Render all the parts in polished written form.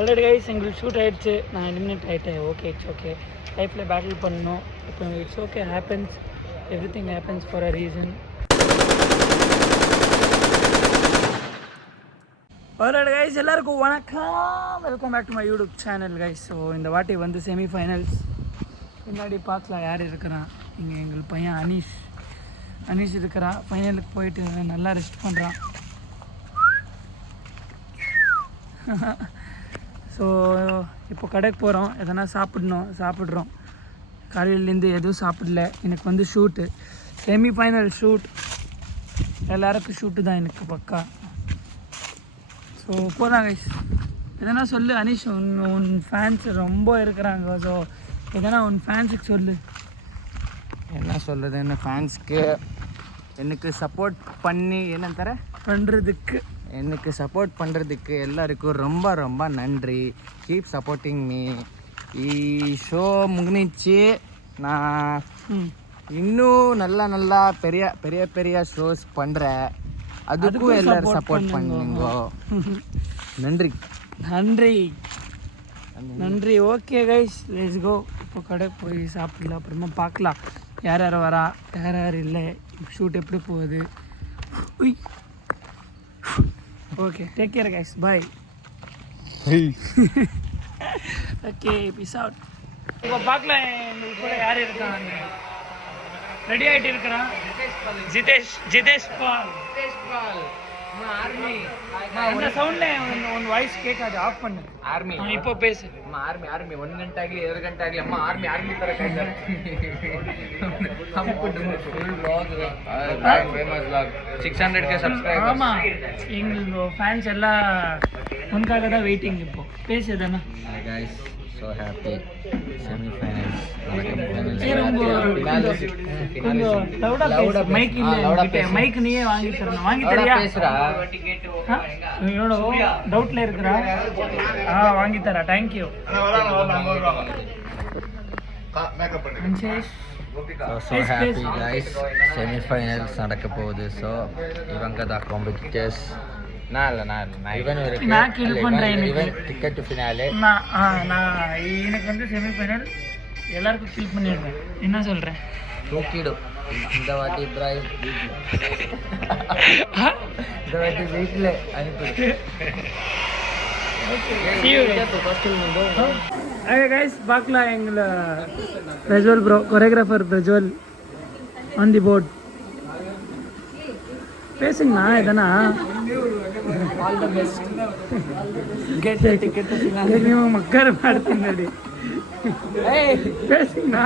Already guys எங்களுக்கு shoot ஆகிடுச்சு, நான் எலிமினேட் ஆகிட்டேன். Okay, it's okay. லைஃப்பில் பேட்டில் பண்ணணும். இப்போ it's okay, happens, everything happens for a reason. Already guys எல்லாருக்கும் வணக்கம், welcome back to my YouTube channel guys. So இந்த வாட்டி வந்து செமிஃபைனல்ஸ். பின்னாடி பார்க்கலாம் யார் இருக்கிறான். இங்கே எங்கள் பையன் அனீஷ் இருக்கிறான். ஃபைனலுக்கு போயிட்டு நல்லா ரெஸ்ட் பண்ணுறான். ஸோ இப்போ கடைக்கு போகிறோம், எதனா சாப்பிட்றோம். காலையிலேருந்து எதுவும் சாப்பிடல. எனக்கு வந்து ஷூட்டு, செமிஃபைனல் ஷூட், எல்லாருக்கும் ஷூட்டு தான் எனக்கு பக்கா. ஸோ போகலாம் கைஸ். எதனா சொல்லு அனீஷ், உன் ஃபேன்ஸ் ரொம்ப இருக்கிறாங்க. ஸோ எதனா உன் ஃபேன்ஸுக்கு சொல்லு. என்ன சொல்கிறது, என்ன ஃபேன்ஸ்க்கு எனக்கு சப்போர்ட் பண்ணி எனக்கு சப்போர்ட் பண்ணுறதுக்கு எல்லாருக்கும் ரொம்ப ரொம்ப நன்றி. Keep supporting me. ಈ ಶೋ ಮುಗಿನಿಚ್ಚಿ ನಾ ಇನ್ನೂ நல்ல பெரிய ஷோஸ் பண்ணுறேன். அதுக்கும் எல்லாரும் சப்போர்ட் பண்ணுங்க. நன்றி. Okay guys, let's go. இப்போ கடை போய் சாப்பிடலாம், அப்புறமா பார்க்கலாம் யார் யார் வரா, யார் இல்லை, ஷூட் எப்படி போகுது. Okay, take care guys, bye. Okay, peace out. இப்போ பார்க்கலாம் எங்களுக்கு கூட யார் இருக்காங்க. ரெடி ஆகிட்டு இருக்கிறான் ஜிதேஷ் பால். அந்த சவுண்டில் உன் வாய்ஸ் கேட்காது, ஆஃப் பண்ணு. ಆರ್ಮಿ இப்போ பேசு. ಆರ್ಮಿ 1 ಗಂಟೆ ಆಗಲಿ 2 ಗಂಟೆ ಆಗಲಿ ಅಮ್ಮ ಆರ್ಮಿ ತರ ಕಾಯ್ತಾರೆ. Full vlog, famous vlog, 600K subscribers. ஆமா, எங்க ஃபேன்ஸ் எல்லாம் உனக்காக தான் வெயிட்டிங். இப்போ பேசுதானே. Hi guys, so happy. Semi-finals கொஞ்சம் லவுடா பேசு. மைக் நீயே வாங்கி தரியா? பேசுறா. என்னோட டவுட்ல இருக்கிறா. வாங்கி தரா. Thank you. So happy guys, semi-finals நடக்க போகுது. ஸோ இவங்க தான் காம்படிட்டர்ஸ். Ticket finale. எனக்கு வந்து செமிஃபைனல் எல்லாருக்கும் கில் பண்ணிடுறேன். என்ன சொல்கிறேன், தூக்கிடும் இந்த வாட்டி. இப்ராஹிம் இந்த வாட்டி வீட்டில் அனுப்பிடு. கைஸ் பார்க்கலாம். எங்களை Prajwal bro, choreographer Prajwal on the board. பேசுங்கண்ணா எதனா. All the best. Get ticket ನೀವು ಮಕ್ಕಳು ಮಾಡ್ತೀನಿ ನೋಡಿ. பேசுங்கண்ணா.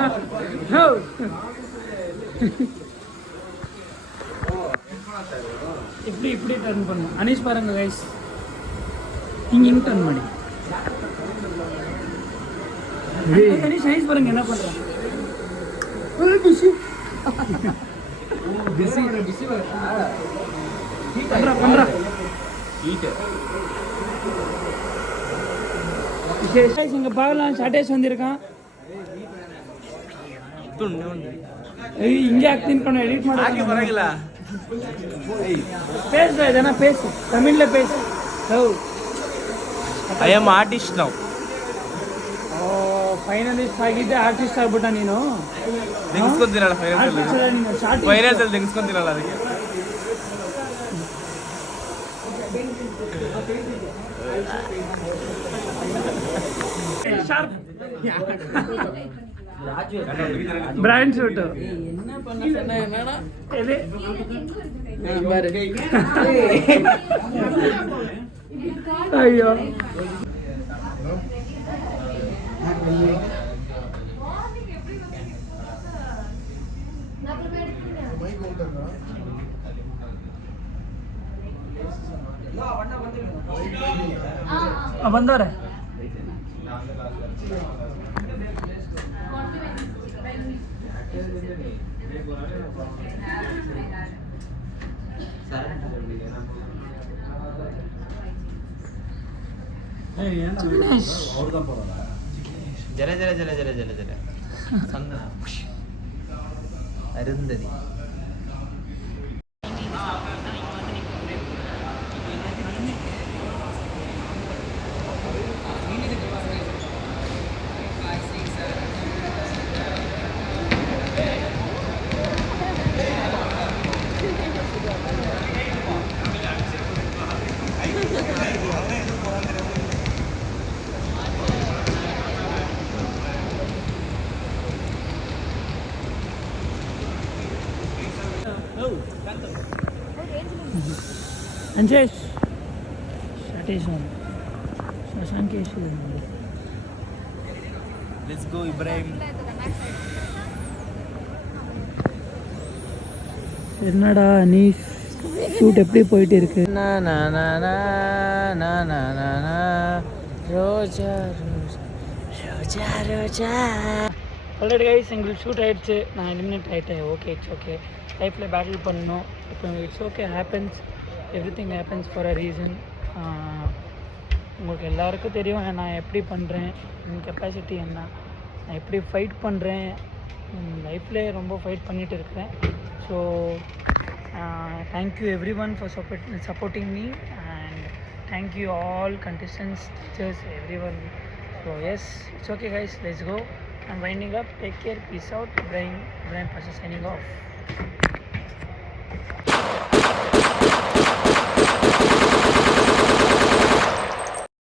இப்படி டர்ன் பண்ணணும். அனீஷ் பாருங்க கைஸ், இங்கே டர்ன் பண்ணி. அனீஷ் பாருங்க என்ன பண்ணுறேன். பண்றா. இங்க பார்க்கலாம், ஷாட்டேஷ் வந்திருக்கான். இங்கே ஆக்டிங் பண்ண எடிட் பண்ண பேச எதனா பேசு, தமிழ்ல பேசு. I am artist now. Finalist ಆಗಿದ್ದೆ, ಆರ್ಟಿಸ್ಟ್ ಆಗ್ಬಿಟ್ಟ ನೀನು. ತೆಗೆಸ್ಕೊಂತೀರಲ್ಲ ಫೈನಲ್ಸ್ ಅಲ್ಲಿ ತೆಗೆಸ್ಕೊಂತೀರಲ್ಲ ಅದಕ್ಕೆ. ಬ್ರ್ಯಾಂಡ್ ಶೂಟ್ ಅಯ್ಯೋ. ಬಂದವ್ರೆ. ಜಲ ಅರುಂಧತಿ. అంజేష్ షటేశ్వరం శశాంకేశ్వరం லெட்ஸ் கோ இப்ராஹிம். என்னடா நீ ஷூட் எப்படி போயிட்டு இருக்கு? ரோஜா ரோஜா ரோஜா. ஆல்ரெடி கைஸ் எங்களுக்கு ஷூட் ஆகிடுச்சு, நான் எலிமினேட் ஆகிட்டேன். ஓகே இட்ஸ் ஓகே, லைஃப்பில் பேட்டில் பண்ணணும். இப்போ it's okay, happens, everything happens for a reason. உங்களுக்கு எல்லாருக்கும் தெரியும் நான் எப்படி பண்ணுறேன், என் கெப்பாசிட்டி என்ன, நான் எப்படி ஃபைட் பண்ணுறேன். லைஃப்லேயே ரொம்ப ஃபைட் பண்ணிகிட்டு இருக்கிறேன். So thank you every one for supporting me and thank you all contestants, teachers, everyone. So yes, it's okay guys, let's go. I'm winding up. Take care, peace out. Ibrahim Pasha signing off.